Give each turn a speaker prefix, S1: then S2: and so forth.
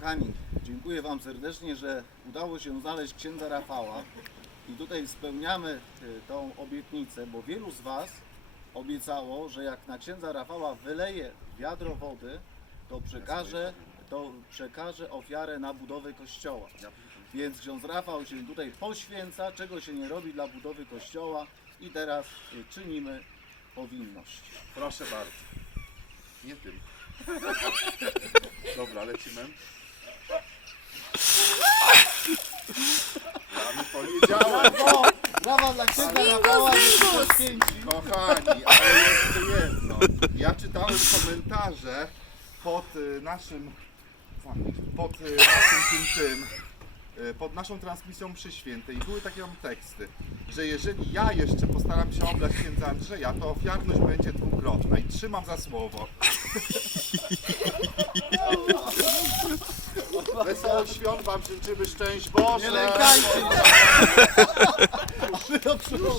S1: Kochani, dziękuję Wam serdecznie, że udało się znaleźć księdza Rafała i tutaj spełniamy y, tą obietnicę, bo wielu z Was obiecało, że jak na księdza Rafała wyleje wiadro wody, to przekaże, to przekaże ofiarę na budowę kościoła. Więc ksiądz Rafał się tutaj poświęca, czego się nie robi dla budowy kościoła i teraz y, czynimy powinność.
S2: Proszę bardzo. Nie tym. Dobra, lecimy.
S1: Brawo! Brawo dla księdza Rafała, poświęci.
S2: kochani, ale jeszcze jedno. Ja czytałem komentarze pod y, naszym pod y, naszym tym, tym y, pod naszą transmisją przy świętej i były takie tam teksty, że jeżeli ja jeszcze postaram się oblać księdza Andrzeja, to ofiarność będzie dwukrotna i trzymam za słowo. Wesołych świąt Wam życzymy, szczęść Boże!
S1: Nie lękajcie.